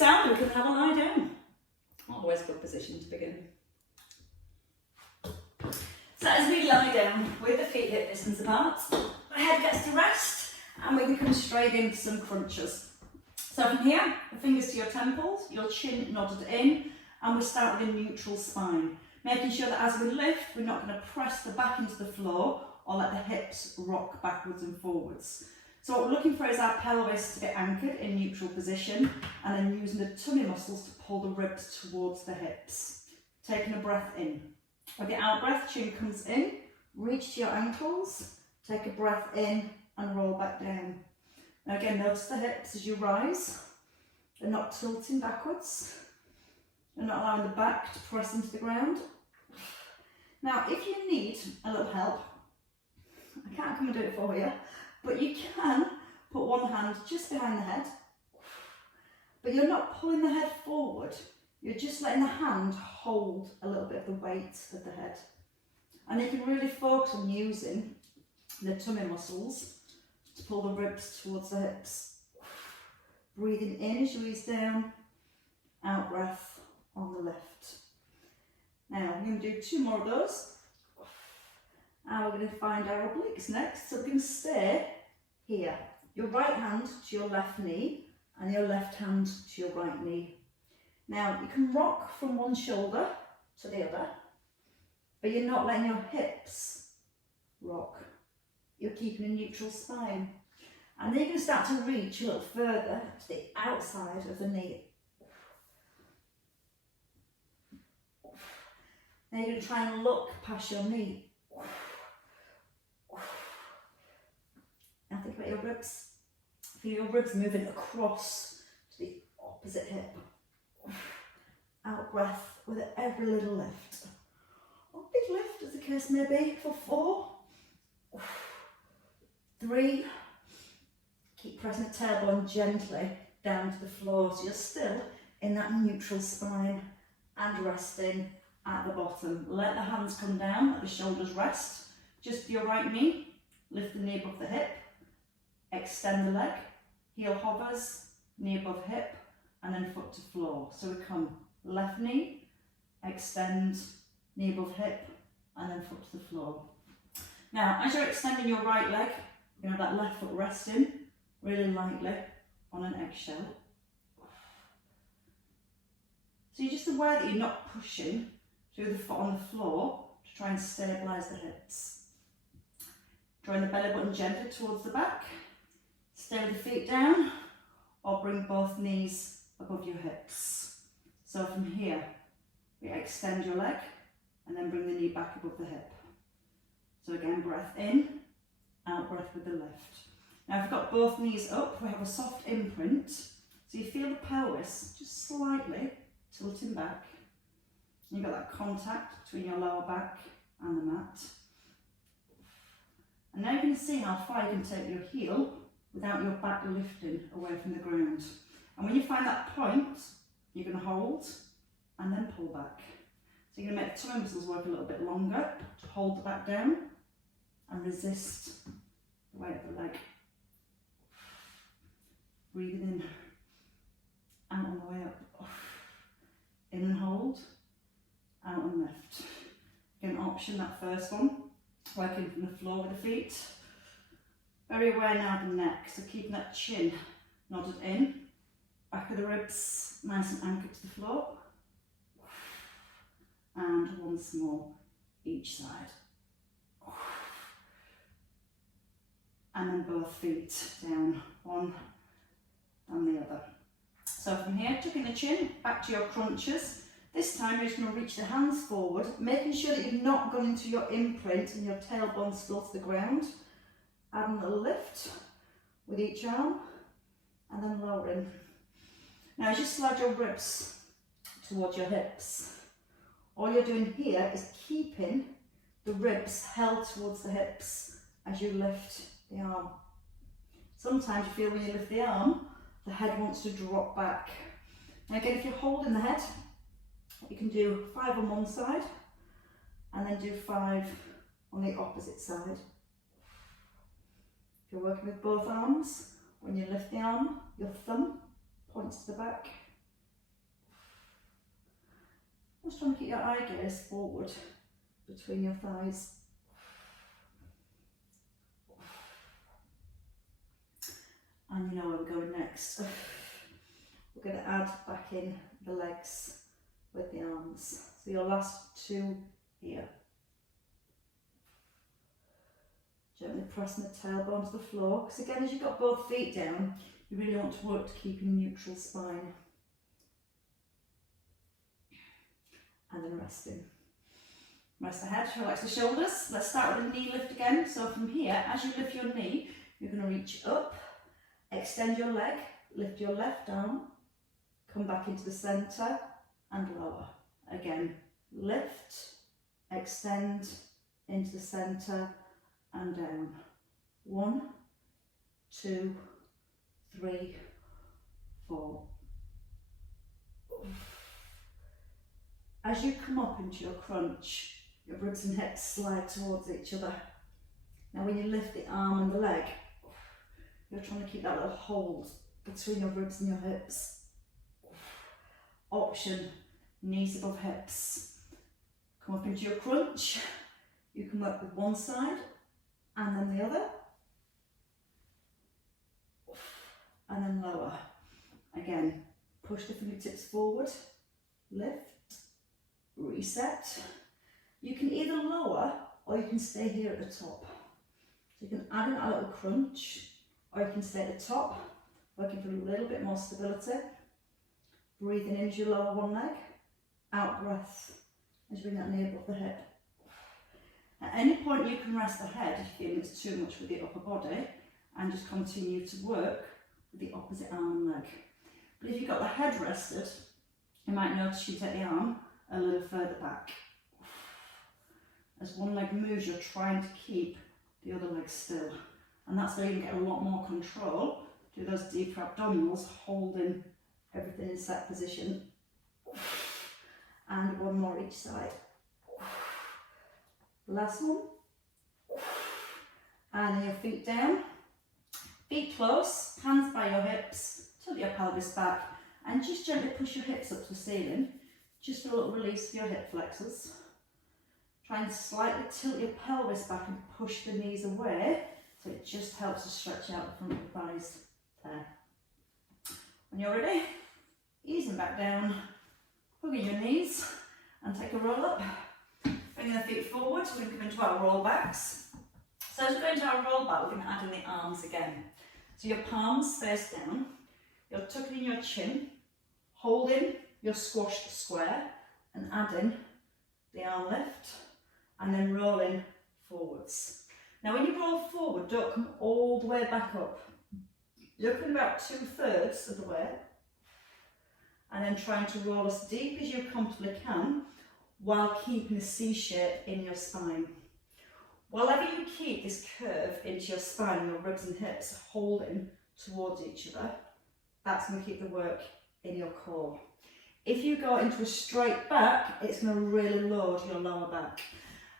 this out, we can have a lie down. Always a good position to begin. So as we lie down with the feet hip distance apart, the head gets to rest and we can come straight into some crunches. So from here, the fingers to your temples, your chin nodded in, and we start with a neutral spine. Making sure that as we lift, we're not going to press the back into the floor or let the hips rock backwards and forwards. So what we're looking for is our pelvis to be anchored in neutral position, and then using the tummy muscles to pull the ribs towards the hips. Taking a breath in. With the out breath, chin comes in, reach to your ankles, take a breath in and roll back down. Now again, notice the hips as you rise. They're not tilting backwards. They're not allowing the back to press into the ground. Now, if you need a little help, I can't come and do it for you, but you can put one hand just behind the head, but you're not pulling the head forward. You're just letting the hand hold a little bit of the weight of the head. And you can really focus on using the tummy muscles to pull the ribs towards the hips. Breathing in as you ease down, out breath on the left. Now I'm going to do 2 more of those. And we're going to find our obliques next. So we're going to stay here. Your right hand to your left knee and your left hand to your right knee. Now you can rock from one shoulder to the other, but you're not letting your hips rock. You're keeping a neutral spine. And then you're going to start to reach a little further to the outside of the knee. Now you're going to try and look past your knee. Now think about your ribs. Feel your ribs moving across to the opposite hip. Out breath with every little lift. Or big lift as the case may be for 4. 3. Keep pressing the tailbone gently down to the floor so you're still in that neutral spine and resting at the bottom. Let the hands come down, let the shoulders rest. Just your right knee, lift the knee above the hip, extend the leg, heel hovers, knee above hip, and then foot to floor. So we come left knee, extend, knee above hip, and then foot to the floor. Now, as you're extending your right leg, you have that left foot resting really lightly on an eggshell. So you're just aware that you're not pushing through the foot on the floor to try and stabilise the hips. Drawing the belly button gently towards the back. Stay with the feet down, or bring both knees above your hips. So from here, we extend your leg and then bring the knee back above the hip. So again, breath in, out breath with the lift. Now if you've got both knees up, we have a soft imprint. So you feel the pelvis just slightly tilting back. You've got that contact between your lower back and the mat. And now you can see how far you can take your heel without your back lifting away from the ground. And when you find that point, you're going to hold and then pull back. So you're going to make the tummy muscles work a little bit longer to hold the back down and resist the weight of the leg. Breathing in, out on the way up. In and hold, out and lift. Again, option that first one, working from the floor with the feet. Very aware now of the neck, so keeping that chin nodded in, back of the ribs nice and anchored to the floor. And once more, each side. And then both feet down, one and the other. So from here, tucking the chin back to your crunches. This time you're just going to reach the hands forward, making sure that you've not gone into your imprint and your tailbone still to the ground. Add a little lift with each arm and then lowering. Now as you slide your ribs towards your hips, all you're doing here is keeping the ribs held towards the hips as you lift the arm. Sometimes you feel when you lift the arm, the head wants to drop back. Now again, if you're holding the head, you can do 5 on one side and then do 5 on the opposite side. If you're working with both arms, when you lift the arm, your thumb points to the back Just trying to keep your eye gaze forward between your thighs. And you know where we're going next. We're going to add back in the legs with the arms. So your last two here. Gently pressing the tailbone to the floor, because again, as you've got both feet down, you really want to work to keep a neutral spine. And then resting. Rest the head, relax the shoulders. Let's start with a knee lift again. So from here, as you lift your knee, you're going to reach up, extend your leg, lift your left arm, come back into the centre and lower. Again, lift, extend into the centre and down. 1, 2, 3, 4. As you come up into your crunch, your ribs and hips slide towards each other. Now when you lift the arm and the leg, you're trying to keep that little hold between your ribs and your hips. Option, knees above hips. Come up into your crunch. You can work with one side and then the other. And then lower. Again, push the fingertips forward, lift, reset. You can either lower or you can stay here at the top. So you can add in a little crunch, or you can stay at the top, working for a little bit more stability. Breathing in as you lower one leg, out breath as you bring that knee above the hip. At any point you can rest the head if you feel it's too much with the upper body, and just continue to work with the opposite arm and leg. But if you've got the head rested, you might notice you take the arm a little further back. As one leg moves, you're trying to keep the other leg still. And that's where you can get a lot more control. Do those deeper abdominals, holding everything in set position. And one more each side. Last one. And then your feet down. Feet close, hands by your hips, tilt your pelvis back, and just gently push your hips up to the ceiling. Just a little release of your hip flexors. Try and slightly tilt your pelvis back and push the knees away, so it just helps to stretch out the front of the thighs there. When you're ready, easing back down, hugging your knees, and take a roll up. Bringing the feet forward, we're going to come into our roll backs. So as we go into our roll back, we're going to add in the arms again. So your palms face down, you're tucking in your chin, holding your squashed square, and adding the arm lift, and then rolling forwards. Now when you roll forward, don't come all the way back up. You're coming about 2/3 of the way, and then trying to roll as deep as you comfortably can, while keeping a C shape in your spine. Wherever you keep this curve into your spine, your ribs and hips holding towards each other, that's going to keep the work in your core. If you go into a straight back, it's going to really load your lower back.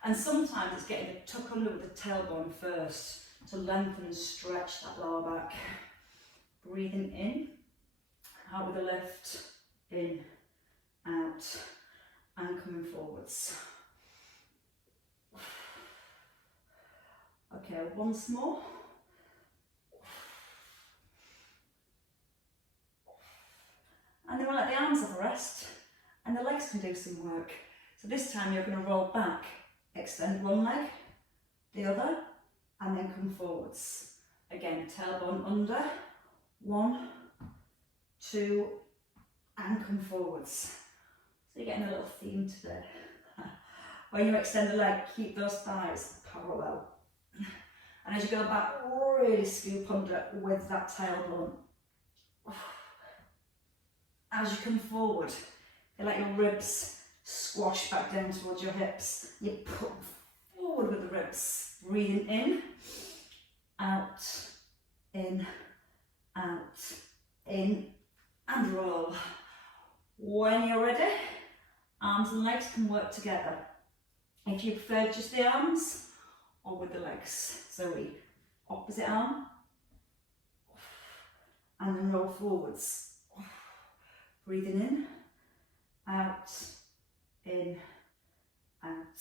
And sometimes it's getting the tuck under with the tailbone first to lengthen and stretch that lower back. Breathing in, out with a lift, in, out, and coming forwards. Okay, once more. And then we'll let the arms have a rest, and the legs can do some work. So this time you're going to roll back, extend one leg, the other, and then come forwards. Again, tailbone under, 1, 2, and come forwards. So you're getting a little theme today. When you extend the leg, keep those thighs parallel. And as you go back, really scoop under with that tailbone. As you come forward, you let your ribs squash back down towards your hips. You put forward with the ribs. Breathing in, out, in, and roll. When you're ready, arms and legs can work together. If you prefer just the arms, or with the legs. So we opposite arm, and then roll forwards. Breathing in, out, in, out.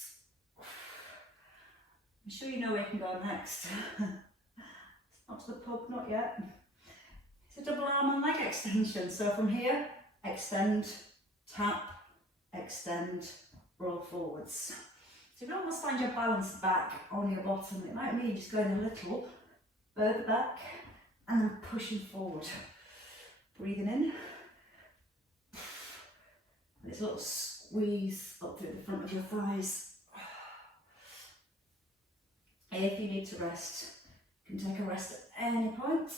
I'm sure you know where you can go next. It's not to the pub, not yet. It's a double arm and leg extension. So from here, extend, tap, extend, roll forwards. So you can almost find your balance back on your bottom. It might mean just going a little further back and then pushing forward. Breathing in. And it's a little squeeze up through the front of your thighs. If you need to rest, you can take a rest at any point.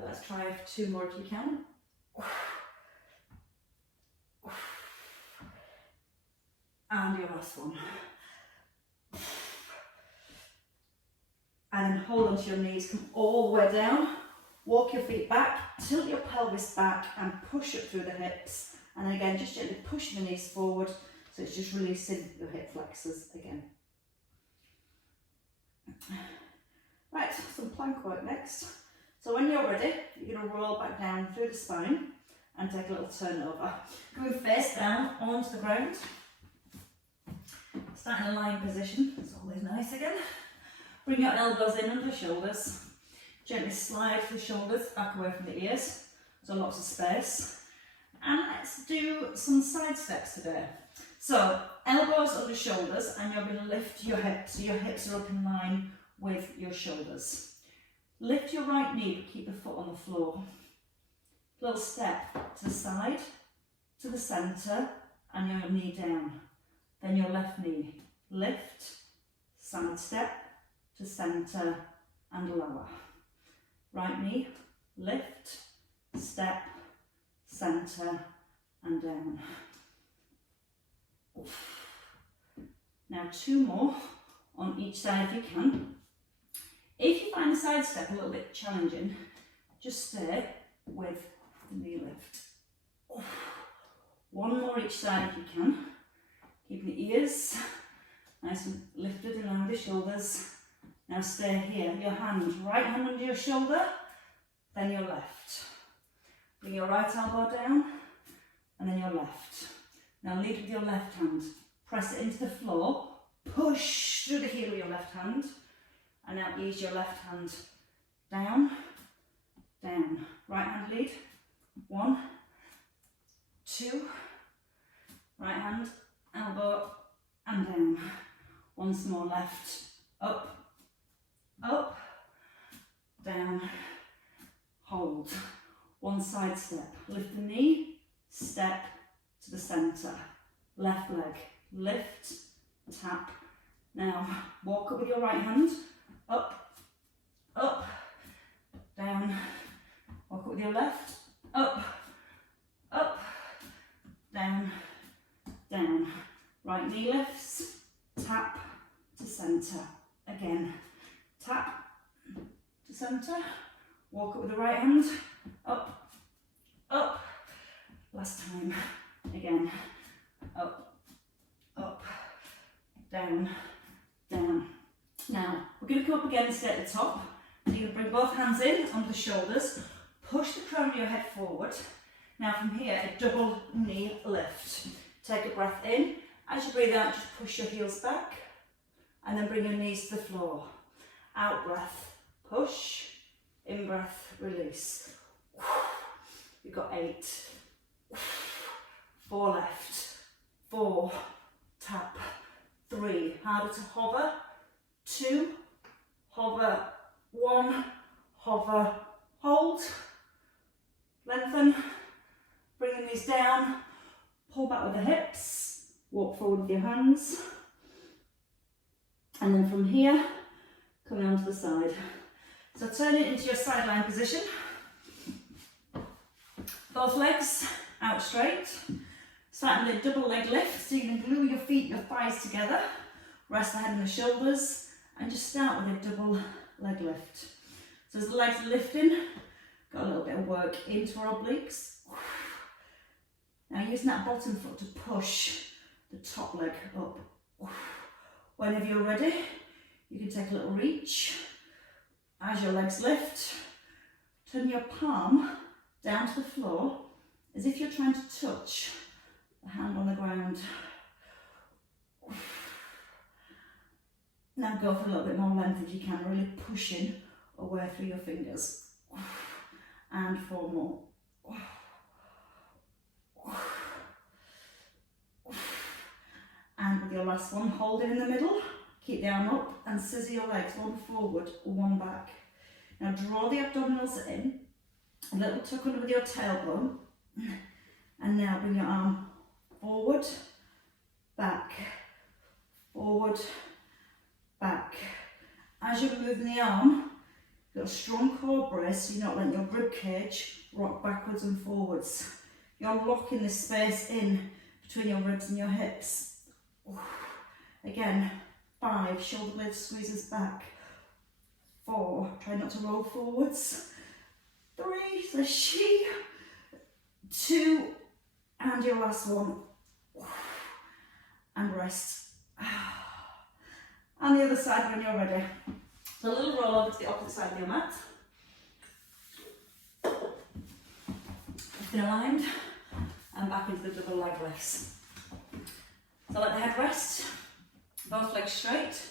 Let's try 2 more if you can. And your last one. And then hold onto your knees, come all the way down. Walk your feet back, tilt your pelvis back and push up through the hips. And then again, just gently push the knees forward. So it's just releasing your hip flexors again. Right, some plank work next. So when you're ready, you're going to roll back down through the spine and take a little turn over. Going face down onto the ground. Start in a lying position, it's always nice again. Bring your elbows in under the shoulders. Gently slide the shoulders back away from the ears, so lots of space. And let's do some side steps today. So elbows under shoulders, and you're going to lift your hips, so your hips are up in line with your shoulders. Lift your right knee, but keep the foot on the floor. Little step to the side, to the centre, and your knee down. Then your left knee, lift, side step, to centre and lower. Right knee, lift, step, centre and down. Now 2 more on each side if you can. If you find the side step a little bit challenging, just stay with the knee lift. 1 more each side if you can. Keep the ears nice and lifted in line with the shoulders. Now stay here. Your hand, right hand under your shoulder, then your left. Bring your right elbow down, and then your left. Now lead with your left hand. Press it into the floor. Push through the heel of your left hand. And now ease your left hand down, down. Right hand lead. 1, 2. Right hand, elbow, and down. Once more left. Up, up, down, hold. 1 side step. Lift the knee, step to the centre. Left leg, lift, tap. Now walk up with your right hand. Up, up, down. Walk up with your left. Up, up, down, down. Right knee lifts, tap to centre. Again, tap to centre. Walk up with the right hand. Up, up. Last time. Again. Up, up, down, down. Now, we're going to come up again and stay at the top. So you're going to bring both hands in under the shoulders. Push the crown of your head forward. Now from here, a double knee lift. Take a breath in. As you breathe out, just push your heels back. And then bring your knees to the floor. Out breath, push. In breath, release. You've got 8. 4 left. 4. Tap. 3. Harder to hover. 2. Hover. 1. Hover. Hold. Lengthen. Bring the knees down. Pull back with the hips. Walk forward with your hands. And then from here, come down to the side. So turn it into your sideline position. Both legs out straight. Starting with a double leg lift, so you can glue your feet, your thighs together. Rest the head on the shoulders, and just start with a double leg lift. So as the legs are lifting, got a little bit of work into our obliques. Now using that bottom foot to push the top leg up. Whenever you're ready, you can take a little reach. As your legs lift, turn your palm down to the floor as if you're trying to touch the hand on the ground. Now go for a little bit more length if you can, really pushing away through your fingers. And 4 more. And with your last one, hold it in the middle, keep the arm up and scissor your legs, one forward, one back. Now draw the abdominals in, a little tuck under with your tailbone, and now bring your arm forward, back, forward, back. As you're moving the arm, you've got a strong core brace, so you're not letting your rib cage rock backwards and forwards. You're locking the space in between your ribs and your hips. Again, 5, shoulder blade squeezes back. 4, try not to roll forwards. 3, so she. 2, and your last one. And rest. And the other side when you're ready. So a little roll over to the opposite side of your mat. Been aligned and back into the double leg rest. So let the head rest, both legs straight,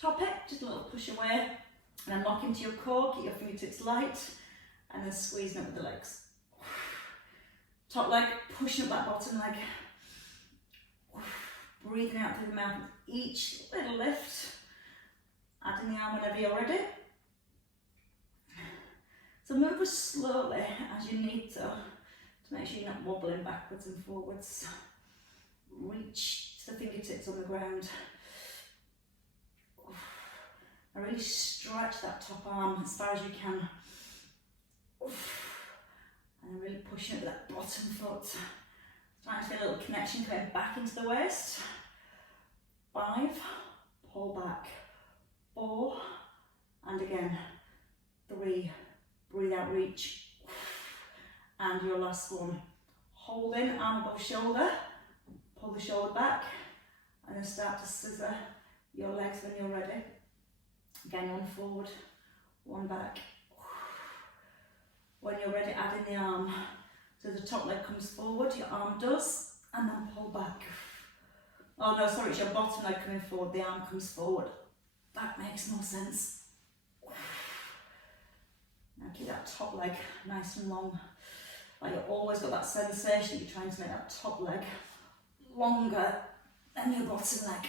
top it, just a little push away, and then lock into your core, keep your fingertips light, and then squeezing up with the legs. Top leg, pushing up that bottom leg, breathing out through the mouth with each little lift, adding the arm whenever you're ready. So move as slowly as you need to make sure you're not wobbling backwards and forwards. Reach to the fingertips on the ground. And really stretch that top arm as far as you can. And really pushing it with that bottom foot. Trying to feel a little connection going back into the waist. 5, pull back. 4, and again. 3, breathe out, reach. And your last one. Hold in, arm above shoulder. Pull the shoulder back. And then start to scissor your legs when you're ready. Again, 1 forward, 1 back. When you're ready, add in the arm. So the top leg comes forward, your arm does, and then pull back. Oh no, sorry, it's your bottom leg coming forward, the arm comes forward. That makes more sense. Now keep that top leg nice and long. Like you've always got that sensation that you're trying to make that top leg longer than your bottom leg.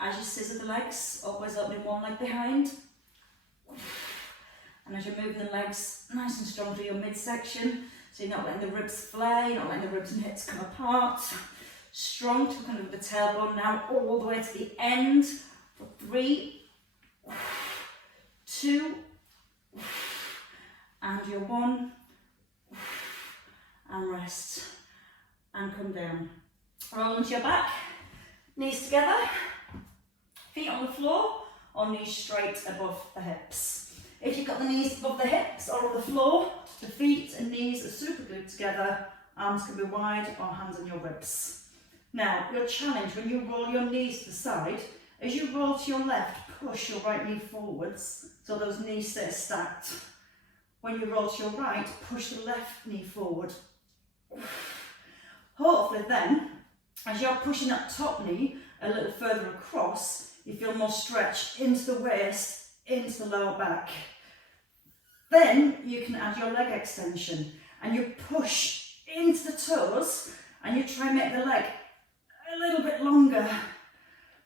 As you scissor the legs, always opening one leg behind. And as you're moving the legs nice and strong through your midsection, so you're not letting the ribs flare, you're not letting the ribs and hips come apart. Strong, tuck under the tailbone now, all the way to the end. For 3, 2, and your 1, and rest. And come down. Roll onto your back, knees together, feet on the floor, or knees straight above the hips. If you've got the knees above the hips or on the floor, the feet and knees are super glued together, arms can be wide or hands on your ribs. Now, your challenge when you roll your knees to the side, as you roll to your left, push your right knee forwards so those knees stay stacked. When you roll to your right, push the left knee forward. Hopefully then, as you're pushing that top knee a little further across, you feel more stretch into the waist, into the lower back. Then you can add your leg extension and you push into the toes and you try and make the leg a little bit longer,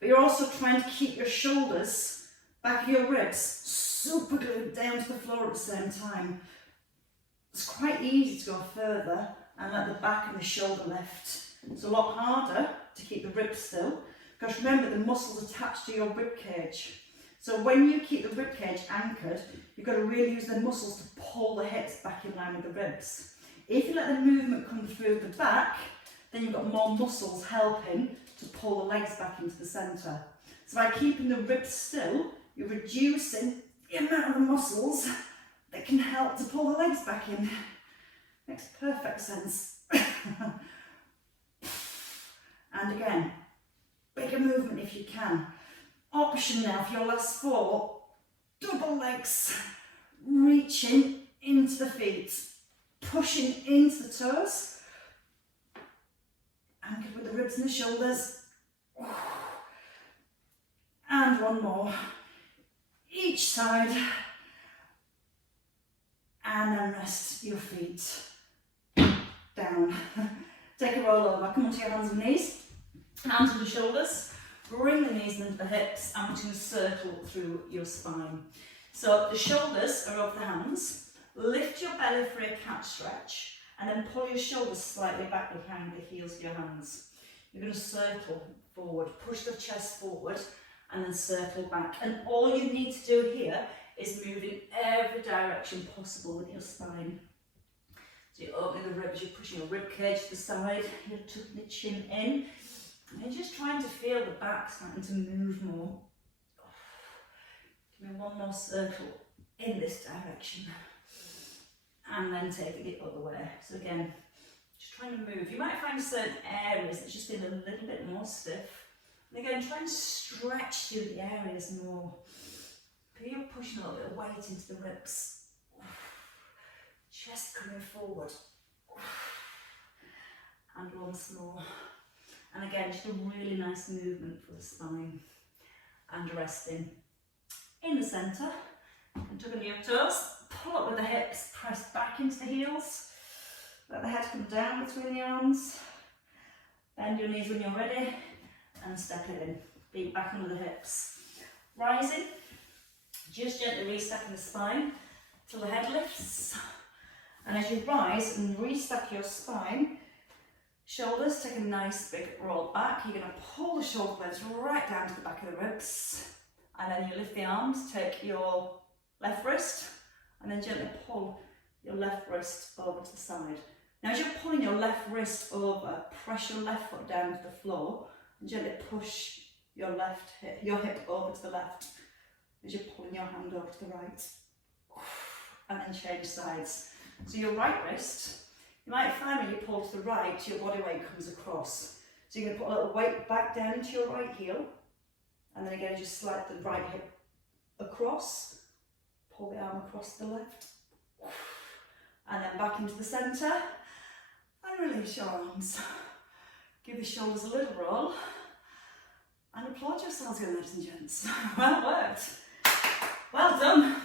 but you're also trying to keep your shoulders, back of your ribs, super glued down to the floor at the same time. It's quite easy to go further and let the back and the shoulder lift. It's a lot harder to keep the ribs still, because remember the muscles attached to your rib cage. So when you keep the rib cage anchored, you've got to really use the muscles to pull the hips back in line with the ribs. If you let the movement come through the back, then you've got more muscles helping to pull the legs back into the centre. So by keeping the ribs still, you're reducing the amount of the muscles that can help to pull the legs back in. Makes perfect sense. And again, bigger movement if you can. Option now for your last 4, double legs, reaching into the feet, pushing into the toes, Anchored with the ribs and the shoulders. And one more. Each side. And then rest your feet down. Take a roll over. Come onto your hands and knees. Hands on the shoulders. Bring the knees into the hips. And we're going to circle through your spine. So the shoulders are over the hands. Lift your belly for a cat stretch. And then pull your shoulders slightly back behind the heels of your hands. You're going to circle forward. Push the chest forward. And then circle back. And all you need to do here is move in every direction possible with your spine. So you're opening the ribs, you're pushing your rib cage to the side, you're tucking the chin in, and you're just trying to feel the back starting to move more. Give me one more circle in this direction, and then taking it other way. So again, just trying to move. You might find certain areas that just feel a little bit more stiff. And again, try and stretch through the areas more. You're pushing a little bit of weight into the ribs. Chest coming forward. And once more. And again, just a really nice movement for the spine. And resting in the centre. And tucking your toes. Pull up with the hips. Press back into the heels. Let the head come down between the arms. Bend your knees when you're ready. And step it in. Feet back under the hips. Rising. Just gently restacking the spine till the head lifts. And as you rise and restack your spine, shoulders take a nice big roll back. You're going to pull the shoulder blades right down to the back of the ribs. And then you lift the arms, take your left wrist, and then gently pull your left wrist over to the side. Now as you're pulling your left wrist over, press your left foot down to the floor and gently push your hip over to the left. As you're pulling your hand over to the right, and then change sides. So your right wrist, you might find when you pull to the right, your body weight comes across. So you're going to put a little weight back down into your right heel, and then again just slide the right hip across, pull the arm across to the left, and then back into the centre, and release your arms. Give the shoulders a little roll, and applaud yourselves here, ladies and gents. Well worked. Well done.